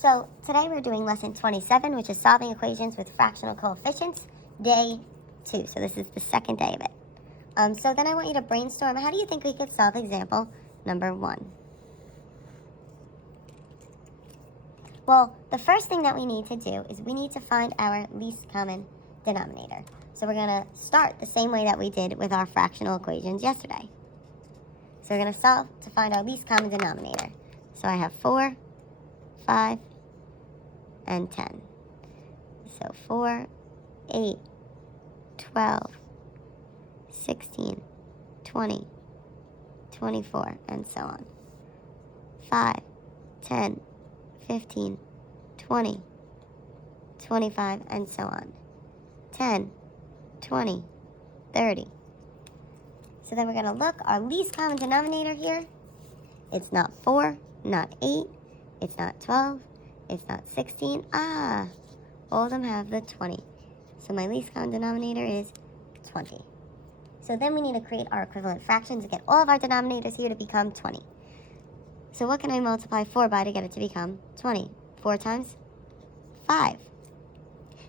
So today we're doing lesson 27, which is solving equations with fractional coefficients, day 2. So this is the second day of it. So then I want you to brainstorm, how do you think we could solve example number 1? Well, the first thing that we need to do is we need to find our least common denominator. So we're going to start the same way that we did with our fractional equations yesterday. So we're going to solve to find our least common denominator. So I have 4, 5, and 10. So 4, 8, 12, 16, 20, 24, and so on. 5, 10, 15, 20, 25, and so on. 10, 20, 30. So then we're going to look, our least common denominator here, it's not 4, not 8, it's not 12, it's not 16. All of them have the 20. So my least common denominator is 20. So then we need to create our equivalent fractions to get all of our denominators here to become 20. So what can I multiply 4 by to get it to become 20? 4 times 5.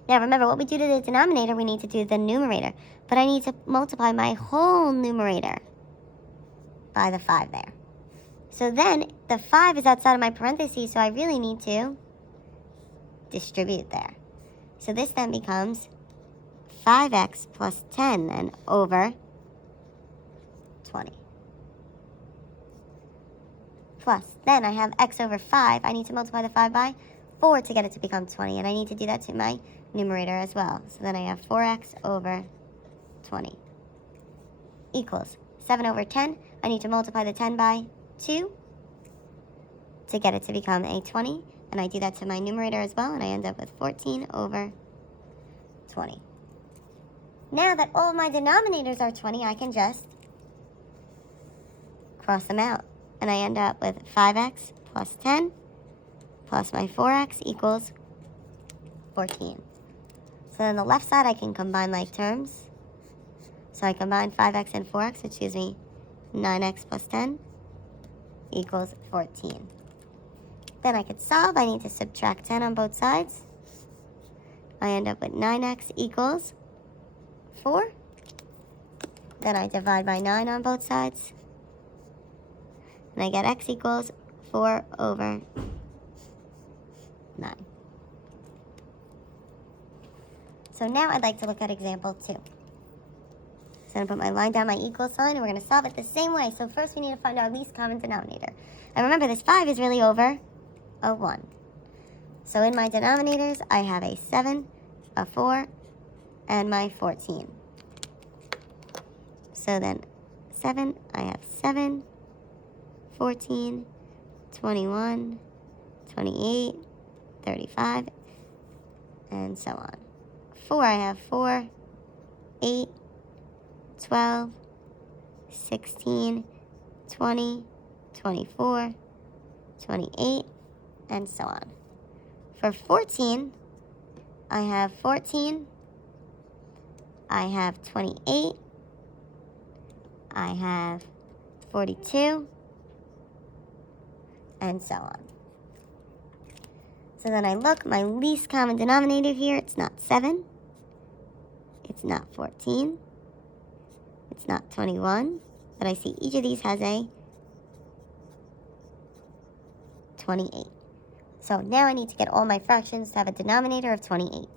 Now remember, what we do to the denominator, we need to do the numerator. But I need to multiply my whole numerator by the 5 there. So then the 5 is outside of my parentheses, so I really need to distribute there. So this then becomes 5x plus 10 then over 20. Plus, then I have x over 5. I need to multiply the 5 by 4 to get it to become 20. And I need to do that to my numerator as well. So then I have 4x over 20 equals 7 over 10. I need to multiply the 10 by 2 to get it to become a 20. And I do that to my numerator as well. And I end up with 14 over 20. Now that all of my denominators are 20, I can just cross them out. And I end up with 5x plus 10 plus my 4x equals 14. So then the left side, I can combine like terms. So I combine 5x and 4x, which gives me 9x plus 10 equals 14. Then I could solve. I need to subtract 10 on both sides. I end up with 9x equals 4. Then I divide by 9 on both sides. And I get x equals 4 over 9. So now I'd like to look at example 2. So I'm going to put my line down, my equal sign, and we're going to solve it the same way. So first we need to find our least common denominator. And remember, this 5 is really over a 1. So in my denominators, I have a 7, a 4, and my 14. So then 7, I have 7, 14, 21, 28, 35, and so on. 4, I have 4, 8, 12, 16, 20, 24, 28, and so on. For 14, I have 14, I have 28, I have 42, and so on. So then I look, my least common denominator here, it's not 7, it's not 14, it's not 21, but I see each of these has a 28. So now I need to get all my fractions to have a denominator of 28.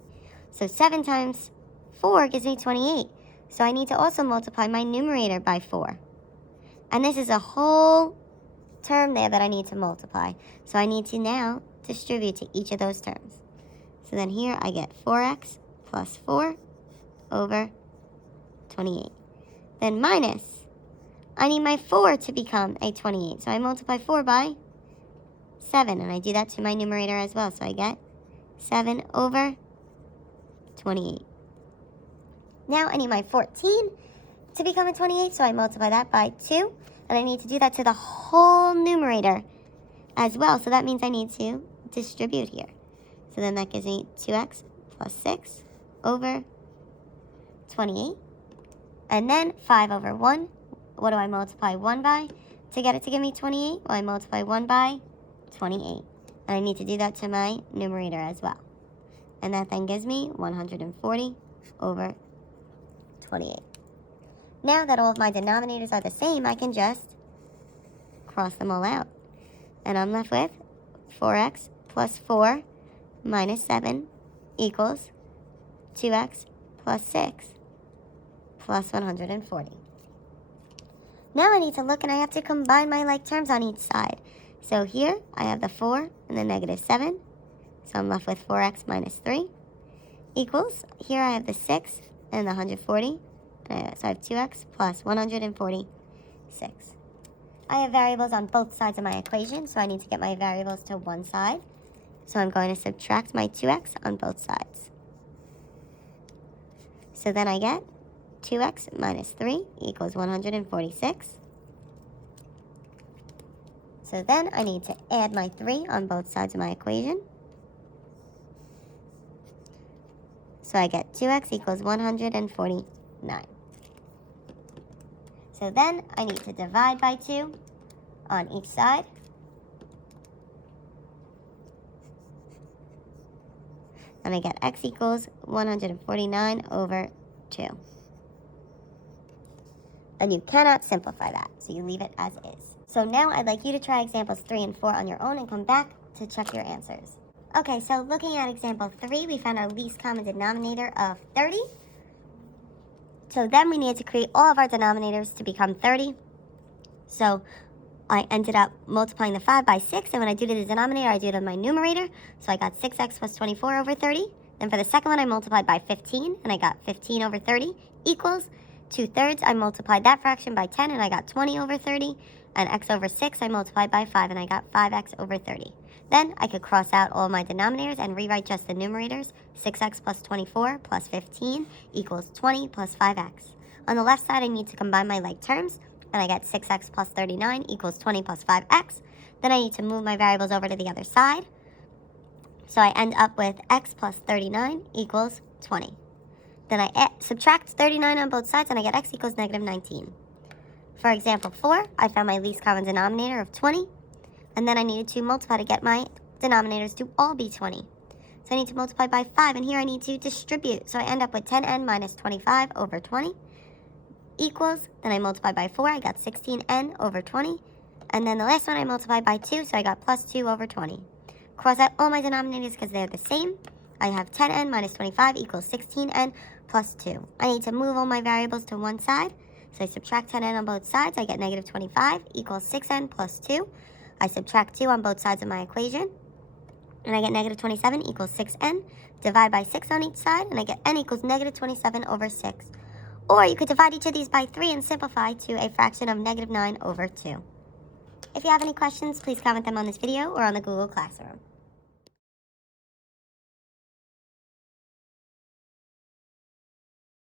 So 7 times 4 gives me 28. So I need to also multiply my numerator by 4. And this is a whole term there that I need to multiply. So I need to now distribute to each of those terms. So then here I get 4x plus 4 over 28. Then minus, I need my 4 to become a 28. So I multiply 4 by 7, and I do that to my numerator as well. So I get 7 over 28. Now I need my 14 to become a 28, so I multiply that by 2. And I need to do that to the whole numerator as well. So that means I need to distribute here. So then that gives me 2x plus 6 over 28. And then 5 over 1. What do I multiply 1 by to get it to give me 28? Well, I multiply 1 by 28. And I need to do that to my numerator as well. And that then gives me 140 over 28. Now that all of my denominators are the same, I can just cross them all out. And I'm left with 4x plus 4 minus 7 equals 2x plus 6 plus 140. Now I need to look and I have to combine my like terms on each side. So here I have the 4 and the negative 7. So I'm left with 4x minus 3 equals, here I have the 6 and the 140. So I have 2x plus 146. I have variables on both sides of my equation, so I need to get my variables to one side. So I'm going to subtract my 2x on both sides. So then I get 2x minus 3 equals 146. So then I need to add my 3 on both sides of my equation. So I get 2x equals 149. So then I need to divide by 2 on each side. And I get x equals 149 over 2. And you cannot simplify that, so you leave it as is. So now I'd like you to try examples 3 and 4 on your own and come back to check your answers. Okay, so looking at example 3, we found our least common denominator of 30. So then we needed to create all of our denominators to become 30. So I ended up multiplying the 5 by 6, and when I do to the denominator, I do it on my numerator. So I got 6x plus 24 over 30. Then for the second one, I multiplied by 15, and I got 15 over 30 equals 2/3. I multiplied that fraction by 10, and I got 20 over 30. And x over 6, I multiplied by 5, and I got 5x over 30. Then I could cross out all my denominators and rewrite just the numerators. 6x plus 24 plus 15 equals 20 plus 5x. On the left side, I need to combine my like terms, and I get 6x plus 39 equals 20 plus 5x. Then I need to move my variables over to the other side. So I end up with x plus 39 equals 20. Then I subtract 39 on both sides, and I get x equals negative 19. For example 4, I found my least common denominator of 20. And then I needed to multiply to get my denominators to all be 20. So I need to multiply by 5, and here I need to distribute. So I end up with 10n minus 25 over 20 equals, then I multiply by 4, I got 16n over 20. And then the last one I multiplied by 2, so I got plus 2 over 20. Cross out all my denominators because they're the same. I have 10n minus 25 equals 16n plus 2. I need to move all my variables to one side. So I subtract 10n on both sides, I get negative 25 equals 6n plus 2. I subtract 2 on both sides of my equation, and I get negative 27 equals 6n. Divide by 6 on each side, and I get n equals negative 27 over 6. Or you could divide each of these by 3 and simplify to a fraction of negative 9 over 2. If you have any questions, please comment them on this video or on the Google Classroom.